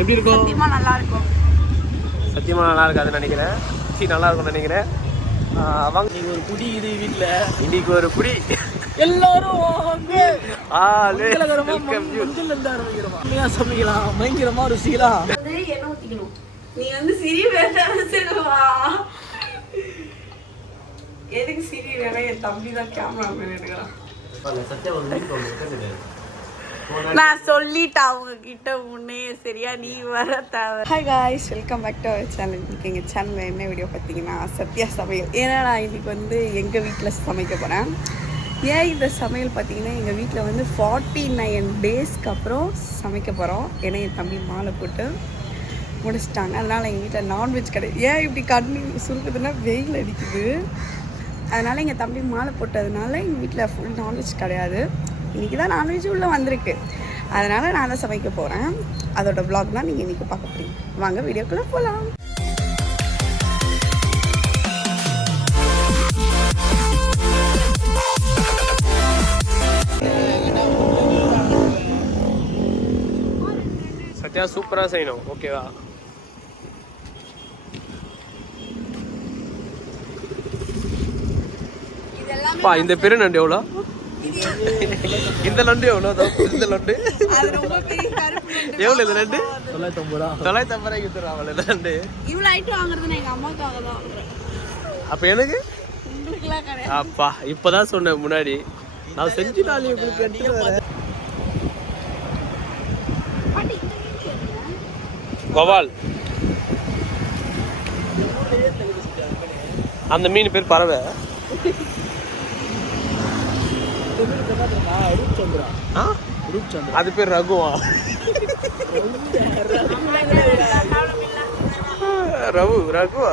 எப்படி இருக்கும்? சத்தியமா நல்லா இருக்கும். சத்தியமா நல்லா இருக்காதுன்னு நினைக்கிறேன். சரி நல்லா இருக்கும்னு நினைக்கிறேன். அவங்க இன்னைக்கு ஒரு புடி இது வீட்டில் இன்னைக்கு ஒரு புடி எல்லாரும் சமைக்கலாம். பயங்கரமா ருசிக்கலாம். நீ வந்து சிரி வேண்டாம் எதுக்கு சிரி வேணா என் தம்பி தான் கேமரா எடுக்கிறான். நான் சொல்லிட்டேன் அவங்க கிட்ட முன்னே சரியா நீ வர தேவை. Hi guys welcome back to our channel இன்னைக்கு எங்கள் சேனலில் என்ன வீடியோ பார்த்தீங்கன்னா சத்யா சமையல். ஏன்னா நான் இன்றைக்கி வந்து எங்கள் வீட்டில் சமைக்க போகிறேன் ஏன் இந்த சமையல் பார்த்தீங்கன்னா எங்கள் வீட்டில் வந்து ஃபார்ட்டி நைன் டேஸ்க்கு அப்புறம் சமைக்க போகிறோம் ஏன்னா என் தம்பி மாலை போட்டு முடிச்சிட்டாங்க. அதனால் எங்கள் வீட்டில் நான்வெஜ் கிடையாது ஏன் இப்படி கண்ணி சுருக்குதுன்னா வெயில் அடிக்குது. அதனால் எங்கள் தம்பி மாலை போட்டதுனால எங்கள் வீட்டில் ஃபுல் நான்வெஜ் கிடையாது. இன்றைக்கி தான் நான்வெஜ் உள்ளே வந்திருக்கு. அதனால் நான் தான் சமைக்க போகிறேன் அதோட vlog தான் நீங்கள் இன்றைக்கி பார்க்க போறீங்க. வாங்க வீடியோக்குள்ளே போகலாம் சத்யா சூப்பராக செய்யணும். ஓகேவா பா இந்த பெரு நண்டு எவ்வளோ? இந்த நண்டு எவ்வளோ இந்த நண்டு. எவ்வளோ இந்த நண்டு தொள்ளாயிரத்தி ஐம்பது ரூபா. தொள்ளாயிரத்தி ஐம்பது ரூபாய்க்கு வித்துருவாங்க இந்த நண்டு இவ்வளோ ஐட்டம் வாங்குறது எங்கள் அம்மாவுக்காக தான் அப்போ எனக்கு? அப்பா இப்போதான் சொன்னேன் முன்னாடி. நான் செஞ்சு நாளே உங்களுக்கு. கோபால். அந்த மீன் பேர் பறவை ரூப் சந்திரா ஆ? ரூப் சந்திரா அது பேர் ரகுவா. ரகு ரகுவா.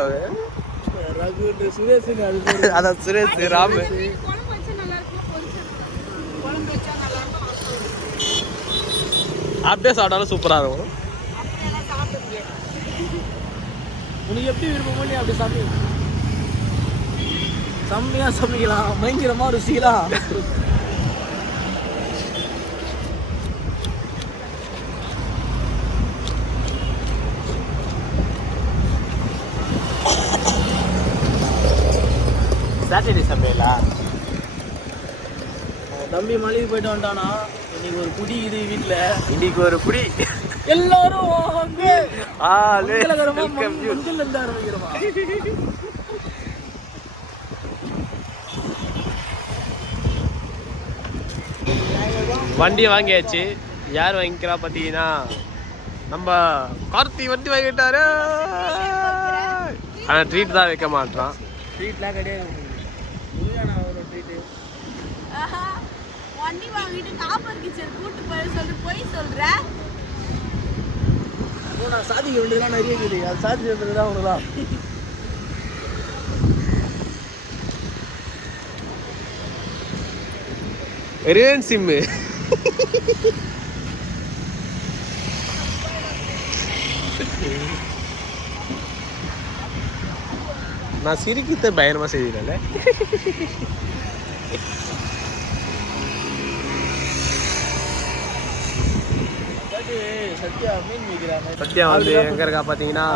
அதான் சுரேஷ் ராமு. அப்படியே சாப்பிட்டாலும் சூப்பரா இருக்கும். உனக்கு எப்படி விருப்பமோ நீ அப்படி சமை செம்மையா சமைக்கலாம் பயங்கரமா ருசிக்கலாம். சாட்டர்டே சமையலா தம்பி மளிகை போயிட்டு வந்துட்டானா? இன்னைக்கு ஒரு குடி இது வீட்டுல இன்னைக்கு ஒரு புடி. எல்லாரும். மஞ்சள் இருந்து ஆரம்பிக்கிறோம் வண்டி வாங்கியாச்சு. யார் வாங்கிக்கிறா பார்த்தீங்கன்னா நம்ம கார்த்தி வண்டி வாங்கிட்டாரு. ஆனால் ட்ரீட் தான் வைக்க மாட்டான் ட்ரீட்லாம் கிடையாது. வண்டி வாங்கிட்டு காப்பர் கிச்சன் கூட்டு போய் சொல்லி போய் சொல்ற? நான் சாதிக்க வேண்டியதுலாம் நிறைய இருக்குது. அது சாதிக்க வேண்டியது தான் ஒன்று தான் ரிலையன்ஸ் சிம்மு. நான் சிரிக்கித்த பயணமா செய்யல சத்யா வந்து எங்க இருக்கா பாத்தீங்கன்னா.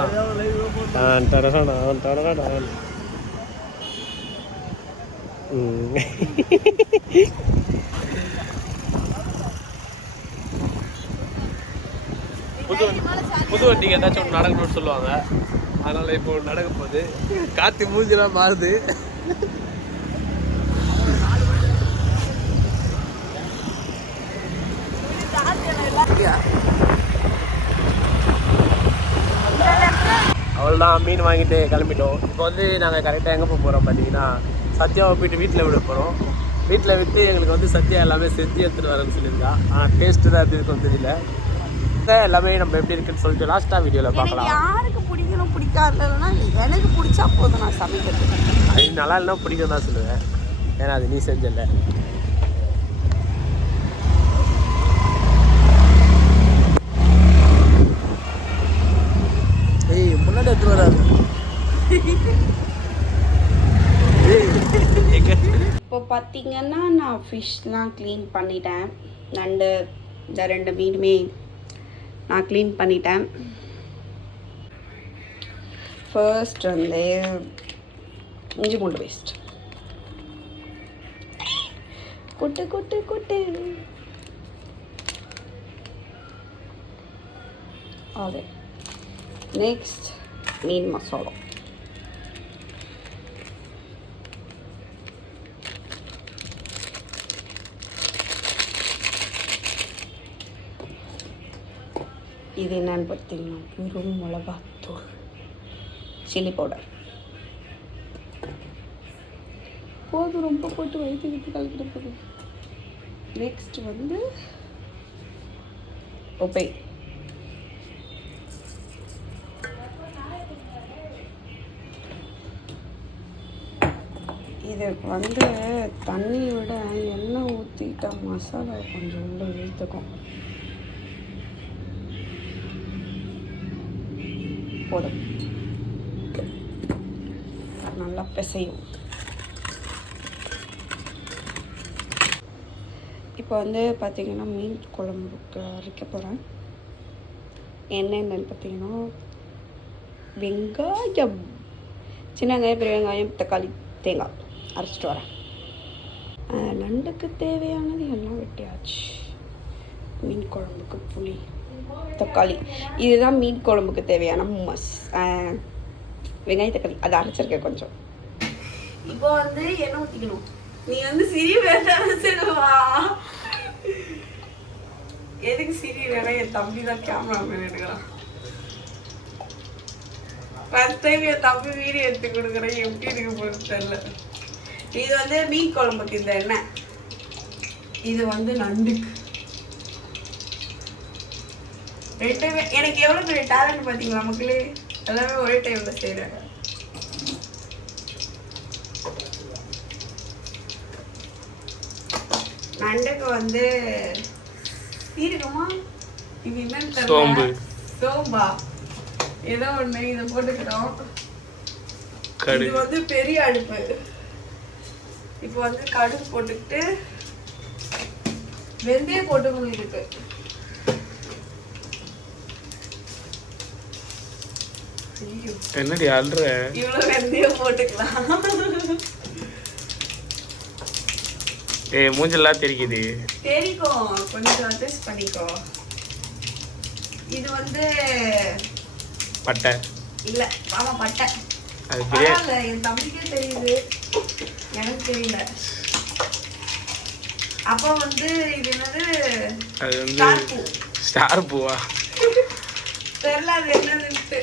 புது புது வண்டிக்கு ஏதாச்சும் ஒன்று நடக்கணும்னு சொல்லுவாங்க. அதனால இப்போ நடக்க போகுது. காத்தி மூஞ்சிலாம் மாறுது. அவ்வளோதான் மீன் வாங்கிட்டு கிளம்பிட்டோம். இப்போ வந்து நாங்கள் கரெக்டாக எங்கே போக போகிறோம் பார்த்தீங்கன்னா சத்யாவை போயிட்டு வீட்டில் விட போகிறோம் வீட்டில் விற்று எங்களுக்கு வந்து சத்யா எல்லாமே செஞ்சு எடுத்துகிட்டு வரேன்னு சொல்லியிருக்கா. ஆனால் டேஸ்ட்டு தான் எப்படி இருக்கும் தெரியல. இதை எல்லாமே நம்ம எப்படி இருக்குன்னு சொல்லிட்டு லாஸ்ட்டாக வீடியோவில் பார்க்கலாம். யாருக்கு பிடிக்கணும் பிடிக்காதுன்னா எனக்கு பிடிச்சா போதும் நான் சமைக்கிறது. அது நல்லா இல்லைனா பிடிக்கும் தான் சொல்லுவேன். ஏன்னா அது நீ செஞ்சல ஏய் முன்னாடி எடுத்துட்டு வராது எங்க இப்போ பார்த்தீங்கன்னா நான் ஃபிஷ்லாம் க்ளீன் பண்ணிட்டேன். நண்டு இந்த ரெண்டு மீனுமே நான் க்ளீன் பண்ணிட்டேன். ஃபர்ஸ்ட் வந்து இஞ்சி பூண்டு பேஸ்ட் குட்டு குட்டு குட்டு. அதே. நெக்ஸ்ட் மீன் மசாலா. இது என்னன்னு பார்த்தீங்கன்னா வெறும் மிளகாத்தூள் சில்லி பவுடர் போதும் ரொம்ப போட்டு வயிற்றுக்கிட்டு கலக்கிட்டு போகுது நெக்ஸ்ட் வந்து உப்பை. இதுக்கு வந்து தண்ணியை விட எண்ணெய் ஊற்றிட்டா மசாலா கொஞ்சம் உள்ள இழுத்துக்கும் போதும். நல்லா பிசையும். இப்போ வந்து பார்த்தீங்கன்னா மீன் குழம்புக்கு அரைக்க போகிறேன் என்னென்னு பார்த்தீங்கன்னா வெங்காயம். சின்ன வெங்காயம் பெரிய வெங்காயம் தக்காளி தேங்காய் அரைச்சிட்டு வரேன். நண்டுக்கு தேவையானது எல்லாம் வெட்டியாச்சு. மீன் குழம்புக்கு புளி. தக்காளி. இதுதான் மீன் குழம்புக்கு தேவையான மஸ் வெங்காய தக்காளி. அதை அரைச்சிருக்கேன் கொஞ்சம். இப்போ வந்து எண்ணெய் ஊற்றிக்கணும் நீ வந்து சிரி வேண்டாம் எதுக்கு சிரி வேணா? என் தம்பி தான் கேமராமேன் எடுக்கிறான். ஃபஸ்ட் டைம் என் தம்பி வீடியோ எடுத்து கொடுக்குறேன். எப்படி இருக்கு போகுது தெரியல. இது வந்து மீன் குழம்புக்கு இந்த எண்ணெய். இது வந்து நண்டுக்கு. ரெண்டுமே எனக்கு எவ்வளோ பெரிய டேலண்ட் பார்த்தீங்களா மக்களே? எல்லாமே ஒரே டைமில் செய்கிறேன் நண்டுக்கு வந்து சீரகமா? இது என்னன்னு. சோம்பு. சோம்பா. ஏதோ ஒண்ணு இதை போட்டுக்கிறோம். இது வந்து பெரிய அடுப்பு. இப்போ வந்து கடுகு போட்டுக்கிட்டு வெந்தயம் போட்டுக்கணும் இதுக்கு ஐயோ என்னடி அல்ற இவ்வளோ வெந்தயம் போட்டுக்கலாம். ஏய் மூஞ்செல்லாம் தெரிக்குது. தெரிக்கும். கொஞ்சம் அட்ஜஸ்ட் பண்ணிக்கோ. இது வந்து பட்டை. இல்ல ஆமா பட்டை. அது பரவாயில்ல என் தம்பிக்கே தெரியுது. எனக்கு தெரியல. அப்போ வந்து இது என்னது? அது வந்து ஸ்டார் பூவா? தெரியல அது என்னதுன்ட்டு.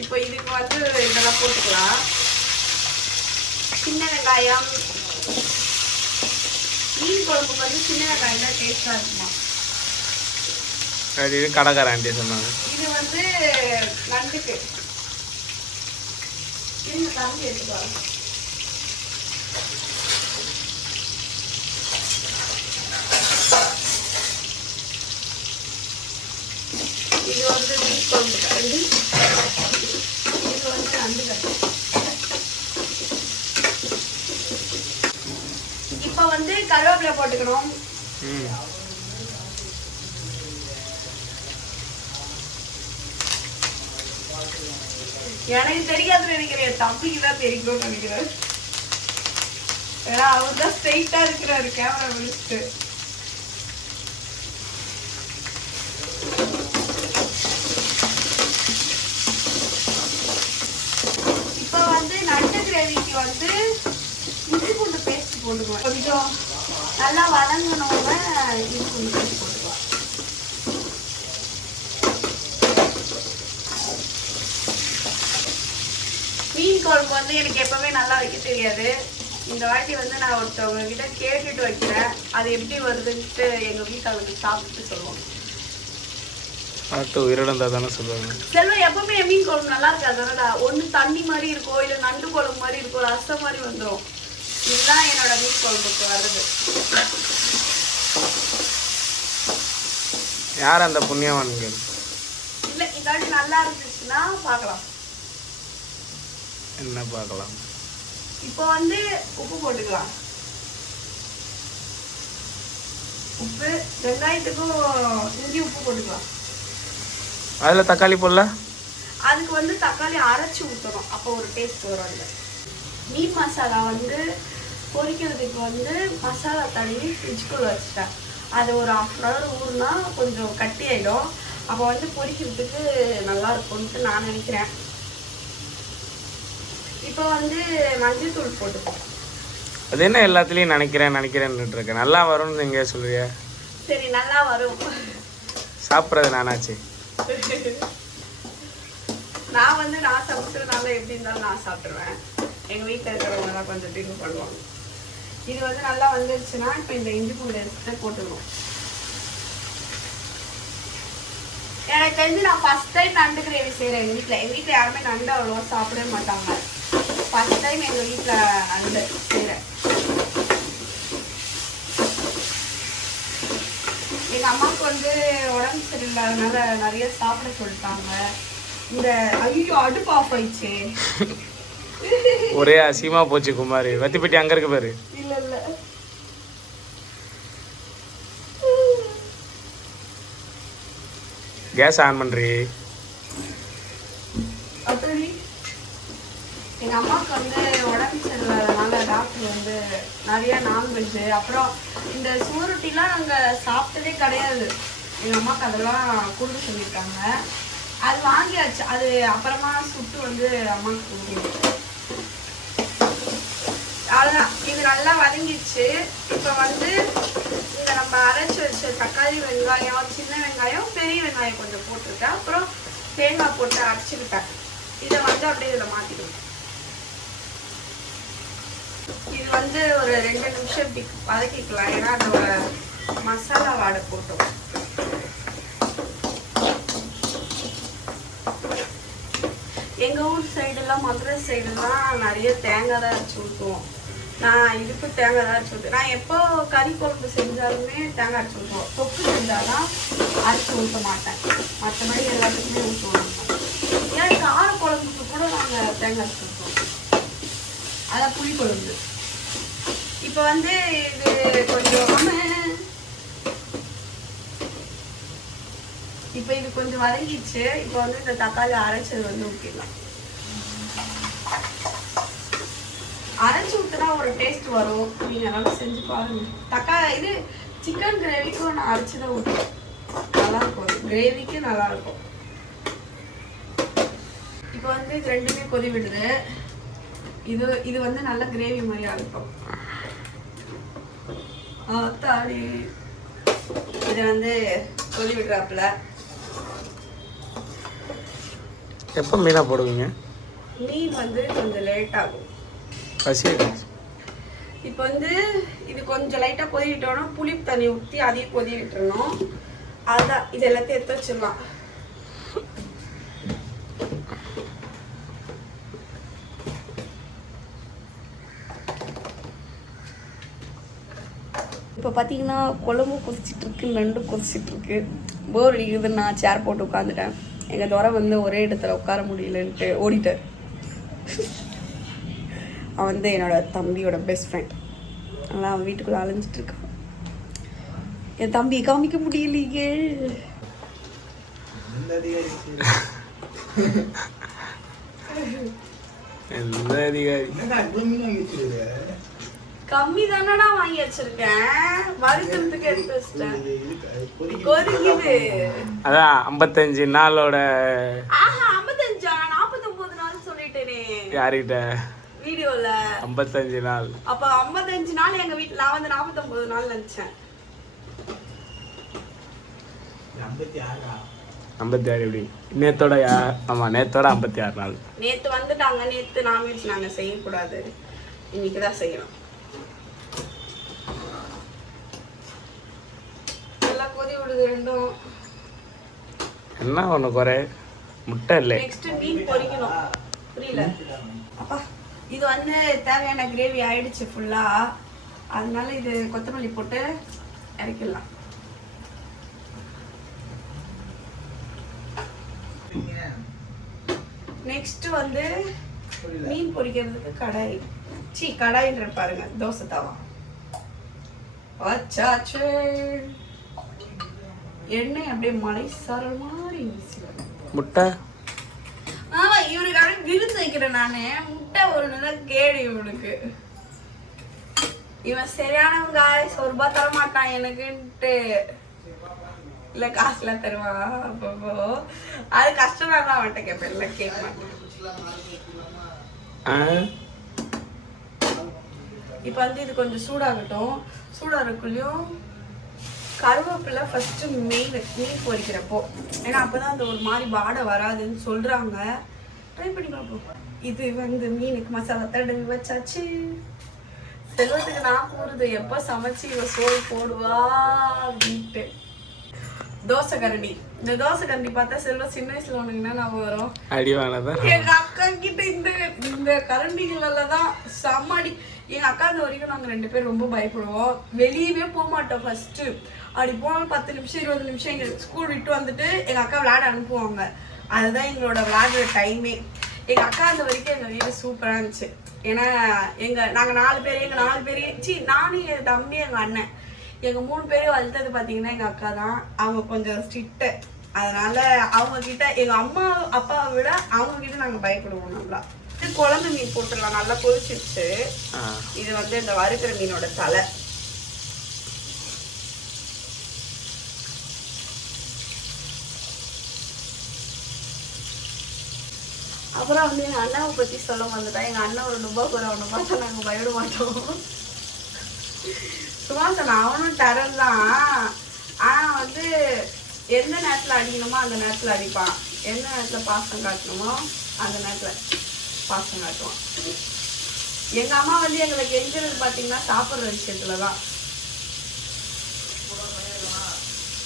இப்போ இதுக்கு வந்து இதெல்லாம் போட்டுக்கலாம். சின்ன வெங்காயம். மீன் குழம்புக்கு வந்து சின்ன வெங்காயம் தான் டேஸ்டாக இருக்குமா? அது கடைக்காரன்ட்டே சொன்னாங்க. இது வந்து நண்டுக்கு. இருங்க தம்பி எடுத்துக்கோ. இது வந்து மீன் குழம்பு. கரண்டி இது வந்து நண்டு கரண்டி இப்போ வந்து கருவேப்பிலை போட்டுக்கணும். எனக்கு தெரியாதுன்னு நினைக்கிறேன். தம்பிக்கு தான் தெரியும்னு நினைக்கிறேன். ஏன்னா அவர் தான் ஸ்ட்ரைட்டா இருக்கிறாரு கேமரா விழிச்சு இப்போ வந்து நண்டு கிரேவிக்கு வந்து இஞ்சி பூண்டு பேஸ்ட் போட்டுக்குவேன் கொஞ்சம் நல்லா வதங்கினோன்னு பூண்டு பேஸ்ட் போட்டுக்குவேன் மீன் குழம்பு வந்து எனக்கு எப்பவுமே நல்லா வைக்க தெரியாது. இந்த வாட்டி வந்து நான் ஒருத்தவங்க கிட்ட கேட்டுட்டு வைக்கிறேன். அது எப்படி வருதுன்ட்டு எங்க வீட்டாளுக்கு சாப்பிட்டு சொல்லுவோம். ஆட்டு உயிரிழந்தா தானே சொல்லுவாங்க. செல்வம் எப்பவுமே மீன் குழம்பு நல்லா இருக்காது. ஒண்ணு தண்ணி மாதிரி இருக்கும் இல்ல நண்டு குழம்பு மாதிரி இருக்கும் ரசம் மாதிரி வந்துடும் இதுதான் என்னோட மீன் குழம்புக்கு வர்றது. யார் அந்த புண்ணியவான்கள் இல்ல இதாட்டி நல்லா இருந்துச்சுன்னா பார்க்கலாம். என்ன பார்க்கலாம்? இப்போ வந்து உப்பு போட்டுக்கலாம். உப்பு வெங்காயத்துக்கும் இஞ்சி உப்பு போட்டுக்கலாம். அதில் தக்காளி போடல? அதுக்கு வந்து தக்காளி அரைச்சி ஊற்றணும் அப்போ ஒரு டேஸ்ட் வரும் அதில். மீன் மசாலா வந்து பொரிக்கிறதுக்கு வந்து மசாலா தடவி ஃப்ரிட்ஜ்குள்ளே வச்சுட்டேன். அது ஒரு ஹாஃப் அன் ஹவர் ஊறுனா கொஞ்சம் கட்டி ஆயிடும் அப்போ வந்து பொரிக்கிறதுக்கு நல்லா இருக்கும்ட்டு நான் நினைக்கிறேன். இப்போ வந்து மஞ்சள் தூள் போட்டுப்போம் அது என்ன எல்லாத்துலேயும் நினைக்கிறேன் நினைக்கிறேன்னுட்டு இருக்கேன். நல்லா வரும்னு நீங்கள் சொல்லுறிய சரி நல்லா வரும். சாப்பிட்றது நானாச்சு. நான் வந்து நான் சமைச்சதுனால எப்படி இருந்தாலும் நான் சாப்பிட்ருவேன் எங்கள் வீட்டில் இருக்கிறவங்கலாம் கொஞ்சம் திங்கு பண்ணுவாங்க. இது வந்து நல்லா வந்துருச்சுன்னா இப்போ இந்த இஞ்சி பூண்டு எடுத்து போட்டுருவோம். எனக்கு தெரிஞ்சு நான் ஃபஸ்ட் டைம் நண்டு கிரேவி செய்கிறேன் எங்கள் வீட்டில் எங்கள் வீட்டில் யாருமே நண்டு அவ்வளோவா சாப்பிடவே மாட்டாங்க. ஃபஸ்ட் டைம் எங்கள் வீட்டில் நண்டு செய்கிறேன் எங்கள் அம்மாவுக்கு வந்து உடம்பு சரியில்லாதனால நிறைய சாப்பிட சொல்லிட்டாங்க. இந்த ஐயோ அடுப்பு ஆஃப் ஆயிடுச்சு. ஒரே அசிங்கமாக போச்சு குமார். வத்திப்பட்டி அங்க இருக்கு பாரு இல்ல இல்ல கேஸ் ஆன் பண்ணுறி அப்படி எங்க அம்மாவுக்கு வந்து உடம்பு சரியில்லாதனால டாக்டர் வந்து நிறைய நான்வெஜ் அப்புறம் இந்த சுவரொட்டிலாம் நாங்கள் சாப்பிட்டதே கிடையாது. எங்க அம்மாவுக்கு அதெல்லாம் கொடுக்க சொல்லியிருக்காங்க. அது வாங்கியாச்சு. அது அப்புறமா சுட்டு வந்து அம்மாவுக்கு கொடுக்கணும் அவ்வளோதான் இது நல்லா வதங்கிடுச்சு. இப்போ வந்து இதை நம்ம அரைச்சி வச்ச தக்காளி வெங்காயம் சின்ன வெங்காயம் பெரிய வெங்காயம் கொஞ்சம் போட்டிருக்கேன் அப்புறம் தேங்காய் போட்டு அரைச்சிக்கிட்டேன். இதை வந்து அப்படியே இதில் மாற்றிடுவேன் இது வந்து ஒரு ரெண்டு நிமிஷம் இப்படி வதக்கிக்கலாம். ஏன்னா அதோட மசாலா வாடை போட்டோம். எங்க ஊர் சைடெல்லாம் மதுரை சைடெல்லாம் நிறைய தேங்காய் தான் அரைச்சி ஊற்றுவோம் நான் இதுக்கு தேங்காய் தான் அரைச்சி நான் எப்போ கறி குழம்பு செஞ்சாலுமே தேங்காய் அரைச்சி ஊற்றுவோம் தொக்கு செஞ்சாதான் அரைச்சி ஊற்ற மாட்டேன். மற்றபடி எல்லாத்துக்குமே ஊற்றுவோம் ஏன் கார குழம்புக்கு கூட நாங்கள் தேங்காய் அரைச்சி ஊற்றுவோம் அதான் புளி குழம்பு. இப்போ வந்து இது கொஞ்சம் இப்போ இது கொஞ்சம் வதங்கிச்சு இப்போ வந்து இந்த தக்காளி அரைச்சது வந்து ஊற்றிடலாம் அரைச்சு ஊற்றினா ஒரு டேஸ்ட் வரும். நீங்கள் எல்லாமே செஞ்சு பாருங்க. தக்காளி இது சிக்கன் கிரேவிக்கும் நான் அரைச்சி தான் ஊற்றுவேன் நல்லா இருக்கும். கிரேவிக்கு நல்லா இருக்கும். இப்போ வந்து இது ரெண்டுமே கொதி விடுது. இது இது வந்து நல்ல கிரேவி மாதிரி அரைக்கும் ஆத்தாடி இது வந்து கொதி விடுறாப்புல. எப்போ மீனாக போடுவீங்க? மீன் வந்து கொஞ்சம் லேட் ஆகும். பசி இப்போ வந்து இது கொஞ்சம் லைட்டாக கொதி விட்டோம்னா புளி தண்ணி ஊற்றி அதையும் கொதி விட்டுறணும். அதுதான் இது எல்லாத்தையும் எடுத்து வச்சிடலாம். இப்போ பார்த்தீங்கன்னா குழம்பு கொதிச்சிட்டு இருக்கு நண்டு கொதிச்சிட்டு இருக்கு. போர் அடிக்குதுன்னு நான் சேர் போட்டு உட்காந்துட்டேன் எங்கள் துறை வந்து ஒரே இடத்துல உட்கார முடியலன்ட்டு ஓடிட்டார். அவன் வந்து என்னோட தம்பியோட பெஸ்ட் ஃப்ரெண்ட் அதனால் அவன் வீட்டுக்குள்ளே அலைஞ்சிட்டு இருக்கான். என் தம்பி காமிக்க முடியலையே. கம்மி தானடா வாங்கி வச்சிருக்கேன் வறுக்கிறதுக்கு எடுத்து வச்சிட்டேன் கொதிக்குது. அதான் ஐம்பத்தஞ்சு நாளோட ஆஹா ஐம்பத்தஞ்சா? நாற்பத்தொன்பது நாள் சொல்லிட்டேனே. யார்கிட்ட? வீடியோல. ஐம்பத்தஞ்சு நாள். அப்ப ஐம்பத்தஞ்சு நாள் எங்க வீட்டுல நான் வந்து நாற்பத்தொன்பது நாள் நினைச்சேன். ஐம்பத்தி ஆறு எப்படி? நேத்தோட யா ஆமாம் நேத்தோட ஐம்பத்தி ஆறு நாள். நேத்து வந்துட்டாங்க நேத்து நான்வெஜ் நாங்க செய்யக்கூடாது. இன்னைக்கு தான் செய்யணும். எல்லாம் கொதி விடுது ரெண்டும். என்ன ஒன்று குறை? முட்டை இல்லை. நெக்ஸ்ட் மீன் பொரிக்கணும் புரியல. அப்பா. இது வந்து தேவையான கிரேவி ஆயிடுச்சு ஃபுல்லா அதனால இது கொத்தமல்லி போட்டு இறக்கிடலாம். நெக்ஸ்ட் வந்து மீன் பொரிக்கிறதுக்கு கடாய். சீ கடாயின்ற பாருங்க தோசை தவா. வச்சாச்சு எண்ணெய் அப்படியே மலை சாரல் மாதிரி. முட்டை? விருந்து வைக்கிறேன் நானு முட்டை ஒரு நாள் கேடு இவனுக்கு. இவன் சரியானவங்க ஒரு ரூபாய் தர மாட்டான் எனக்குன்ட்டு. இல்ல காசுலாம் தருவான் அப்பப்போ. அது கஷ்டம் தான் அவன்கிட்ட கேட்பேன் இல்லை கேட்க மாட்டேன். இப்போ வந்து இது கொஞ்சம் சூடாகட்டும். சூடாகிறக்குள்ளேயும் கருவேப்பிலை ஃபஸ்ட்டு மெயின் மீன் பொரிக்கிறப்போ. ஏன்னா அப்போ தான் அந்த ஒரு மாதிரி வாடை வராதுன்னு சொல்கிறாங்க ட்ரை பண்ணி பார்ப்போம் இது வந்து மீனுக்கு மசாலா தடவி வச்சாச்சு. செல்வத்துக்கு நான் கூறுது எப்போ சமைச்சு இவ சோறு போடுவா அப்படின்ட்டு. தோசை கரண்டி. இந்த தோசை கரண்டி பார்த்தா செல்வம் சின்ன வயசுல என்ன ஞாபகம் வரும். அடிவானதான் எங்க அக்கா கிட்ட இந்த இந்த கரண்டிகள்ல தான் செம்மடி எங்க அக்கா இந்த வரைக்கும் நாங்க ரெண்டு பேரும் ரொம்ப பயப்படுவோம். வெளியவே போக மாட்டோம் ஃபர்ஸ்ட் அப்படி போனாலும் பத்து நிமிஷம் இருபது நிமிஷம் எங்க ஸ்கூல் விட்டு வந்துட்டு எங்க அக்கா விளையாட அனுப்புவாங்க. அதுதான் எங்களோட விளையாடுற டைமே எங்க அக்கா அந்த வரைக்கும் எங்க வீடு சூப்பரா இருந்துச்சு. ஏன்னா எங்க நாங்க நாலு பேர் எங்க நாலு பேர் சி நானும் என் தம்பி எங்க அண்ணன். எங்க மூணு பேரும் வளர்த்தது பாத்தீங்கன்னா எங்க அக்கா தான். அவங்க கொஞ்சம் ஸ்ட்ரிக்ட் அதனால அவங்க கிட்ட எங்க அம்மா அப்பாவை விட அவங்க கிட்ட நாங்க பயப்படுவோம் நல்லா. இது குழம்பு மீன் போட்டுடலாம். நல்லா கொதிச்சிருச்சு ஆ. இது வந்து இந்த வறுக்கிற மீனோட தலை. அப்புறம் வந்து எங்கள் அண்ணாவை பற்றி சொல்ல வந்துட்டா எங்கள் அண்ணன் ஒரு நுபா கூட அவனை பார்த்தா நாங்கள் பயப்பட மாட்டோம். சுவாசன் அவனும் டரல் தான். ஆனால் வந்து எந்த நேரத்தில் அடிக்கணுமோ அந்த நேரத்தில் அடிப்பான். எந்த நேரத்தில் பாசம் காட்டணுமோ அந்த நேரத்தில் பாசம் காட்டுவான். எங்க அம்மா வந்து எங்களை கெஞ்சுறது பார்த்தீங்கன்னா சாப்பிட்ற விஷயத்துல தான்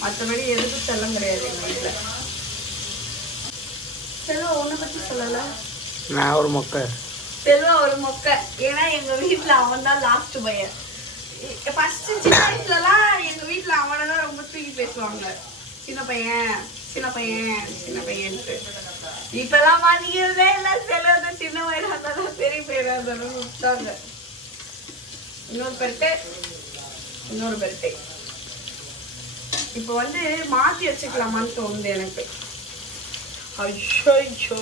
மற்றபடி எதுக்கும் செல்லம் கிடையாது எங்கள் வீட்டில். செல்வம் உன்னை பத்தி சொல்லல? நான் ஒரு மொக்கை. செல்வம் ஒரு மொக்கை. ஏன்னா எங்க வீட்ல அவன் தான் லாஸ்ட் பையன். ஃபர்ஸ்ட் சின்ன வயசுலலாம் எங்க வீட்ல அவனை தான் ரொம்ப தூக்கி பேசுவாங்க. சின்ன பையன் சின்ன பையன் சின்ன பையன்ட்டு. இப்பெல்லாம் மாட்டிக்கிறதே இல்ல செல்வத்தை சின்ன பையனா இருந்தாலும் பெரிய பையனா இருந்தாலும் விட்டாங்க இன்னொரு பெருட்டு இன்னொரு பெருட்டு இப்போ வந்து மாத்தி வச்சுக்கலாமான்னு தோணுது எனக்கு. ஐயோ.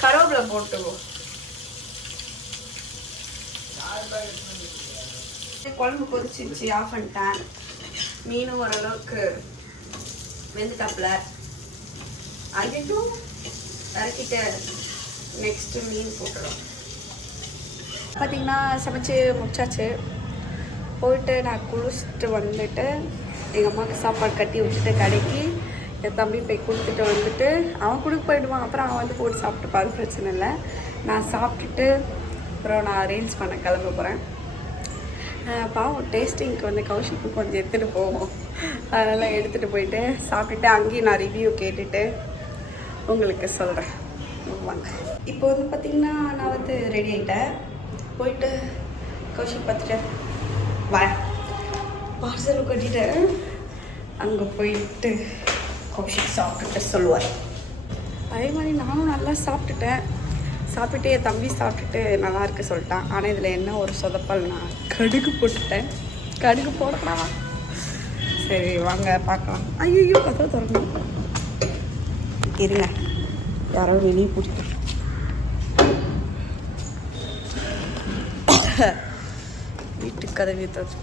கருவேப்பிலை போட்டுவோம் குழம்பு கொதிச்சிருச்சு ஆஃப் பண்ணிட்டேன். மீனும் ஓரளவுக்கு வெந்துட்டாப்புல. ஐயோ இறக்கிட்டு நெக்ஸ்ட்டு மீன் போட்டுடும் பார்த்தீங்கன்னா சமைச்சு முடிச்சாச்சு. போயிட்டு நான் குளிச்சுட்டு வந்துட்டு எங்கள் அம்மாவுக்கு சாப்பாடு கட்டி விட்டுட்டு கடைக்கு என் தம்பி போய் கொடுத்துட்டு வந்துட்டு அவன் கொடுக்க போயிடுவான். அப்புறம் அவன் வந்து போட்டு சாப்பிட்டு அது பிரச்சனை இல்லை. நான் சாப்பிட்டுட்டு அப்புறம் நான் ரீல்ஸ் பண்ண கிளம்ப போகிறேன் பாவம் டேஸ்டிங்க்கு வந்து கௌஷிக்கு கொஞ்சம் எடுத்துகிட்டு போவோம். அதனால் எடுத்துகிட்டு போயிட்டு சாப்பிட்டுட்டு அங்கேயும் நான் ரிவ்யூ கேட்டுட்டு உங்களுக்கு சொல்கிறேன் வாங்க. இப்போ வந்து பார்த்திங்கன்னா நான் வந்து ரெடி ஆகிட்டேன் போயிட்டு கௌஷிக் பார்த்துட்டு வரேன். பார்சல் கட்டிட்டு அங்கே போயிட்டு கௌஷிக் சாப்பிட்டுட்டு சொல்லுவார். அதே மாதிரி நானும் நல்லா சாப்பிட்டுட்டேன். சாப்பிட்டுட்டு என் தம்பி சாப்பிட்டுட்டு நல்லா இருக்கு சொல்லிட்டான். ஆனால் இதில் என்ன ஒரு சொதப்பல் நான் கடுகு போட்டுட்டேன். கடுகு போடக்கூடாதா? சரி வாங்க பார்க்கலாம். ஐயோ கதவை திறக்கணும் இருங்க. யாரோ வெளியே பிடிக்கும் வீட்டு கதவி திறச்சு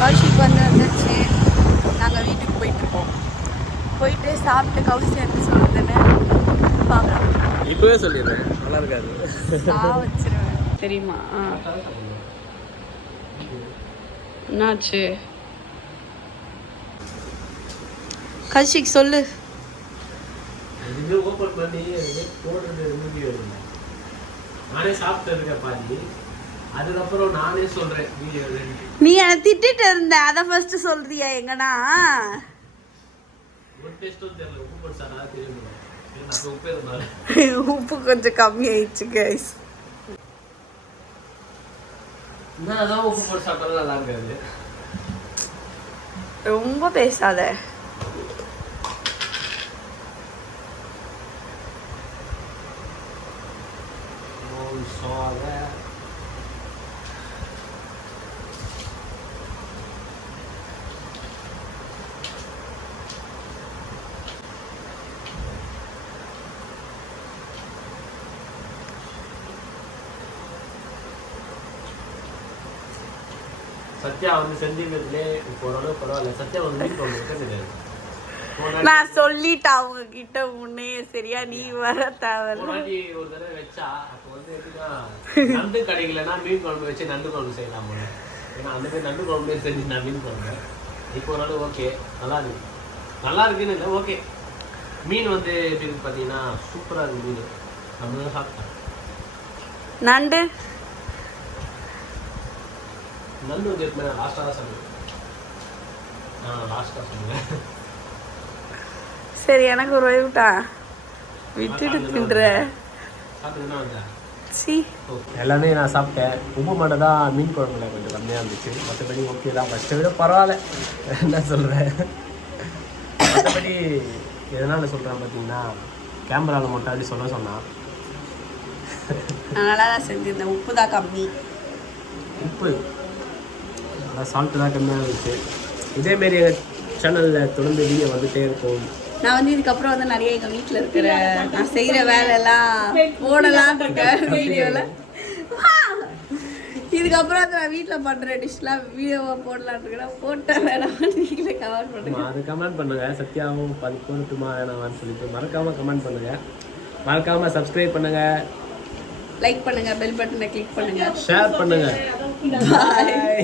கௌஷிக் வந்து வந்துச்சு நாங்கள் வீட்டுக்கு போயிட்டுருக்கோம் போயிட்டு சாப்பிட்டு கௌசி என்ன சொல்லுதுன்னு பார்க்கலாம் இப்பவே சொல்லிடுறேன். நல்லா இருக்காது. சா வச்சிருவேன். தெரியுமா? என்னாச்சு? கௌஷிக் சொல்லு. இது ஓப்பன் பண்ணி போடுறது வீடியோ இல்லை நானே சாப்பிட்டு இருக்கேன் பாதி. அதுக்கப்புறம் நானே சொல்றேன் நீ என்னை திட்டிட்டு இருந்த. அதை ஃபர்ஸ்ட் சொல்றியா எங்கனா ஒரு டேஸ்ட்டும் தெரியல உப்பு போட்டு தெரியும் நான் உப்பே இருந்தாலும் உப்பு கொஞ்சம் கம்மி ஆயிடுச்சு கைஸ் நான் தான் உப்பு போட்டு சாப்பிட்டாலும் நல்லா இருக்காது ரொம்ப பேசாத Oh, saw that. சத்யா வந்து செஞ்சுக்கிறதுலே இப்போ ஓரளவு பரவாயில்ல. சத்யா வந்து தெரியாது போன நான் சொல்லிட்டேன் அவங்க கிட்ட முன்னே சரியா நீ வர முன்னாடி ஒரு தடவை வச்சா அப்போ வந்து எப்படின்னா நண்டு கிடைக்கலன்னா மீன் குழம்பு வச்சு நண்டு குழம்பு செய்யலாம் போல. ஏன்னா அந்த மாதிரி நண்டு குழம்பு செஞ்சு நான் மீன் குழம்பு. இப்போ ஓரளவு ஓகே. நல்லா இருக்கு. நல்லா இருக்குன்னு இல்லை ஓகே. மீன் வந்து எப்படி இருக்கு பார்த்தீங்கன்னா சூப்பராக இருக்கு மீன். நம்ம சாப்பிட்டேன் நண்டு? வந்து எப்பவுமே நான் லாஸ்ட்டாக தான் சாப்பிடுவேன் நான் லாஸ்ட்டாக சொல்லுவேன் சரி எனக்கு ஒரு வயவுட்டா விட்டுட்டு தின்ற. சி. எல்லாமே நான் சாப்பிட்டேன். உப்பு மட்டும் தான் மீன் குழம்புல கொஞ்சம் கம்மியாக இருந்துச்சு. மற்றபடி ஓகே தான். ஃபஸ்ட்டை விட பரவாயில்ல. என்ன சொல்கிறேன் மற்றபடி எதனால் சொல்கிறேன் பார்த்தீங்கன்னா கேமராவில் மட்டும் அப்படி சொல்ல சொன்னான். நல்லா தான் செஞ்சிருந்தேன் உப்பு தான் கம்மி. உப்பு. அதான் சால்ட்டு தான் கம்மியாக இருந்துச்சு. இதேமாரி எங்கள் சேனலில் தொடர்ந்து வீடியோ வந்துகிட்டே இருக்கும். நான் வந்து இதுக்கப்புறம் வந்து நிறைய எங்கள் வீட்டில் இருக்கிற நான் செய்கிற வேலையெல்லாம் போடலான் இருக்கேன் வீடியோவில் இதுக்கப்புறம் வந்து நான் வீட்டில் பண்ணுற டிஷ்லாம் வீடியோவாக போடலான் இருக்கேன். போட்டேன் வேணாம் நீங்களே கவர் பண்ணுங்க. ஆமா, அது கமெண்ட் பண்ணுங்கள் சத்யாவும் அது போட்டுமா வேணாமான்னு சொல்லிட்டு மறக்காமல் கமெண்ட் பண்ணுங்கள் மறக்காமல் சப்ஸ்கிரைப் பண்ணுங்கள் லைக் பண்ணுங்க பெல் பட்டனை கிளிக் பண்ணுங்க. ஷேர் பண்ணுங்கள் பாய்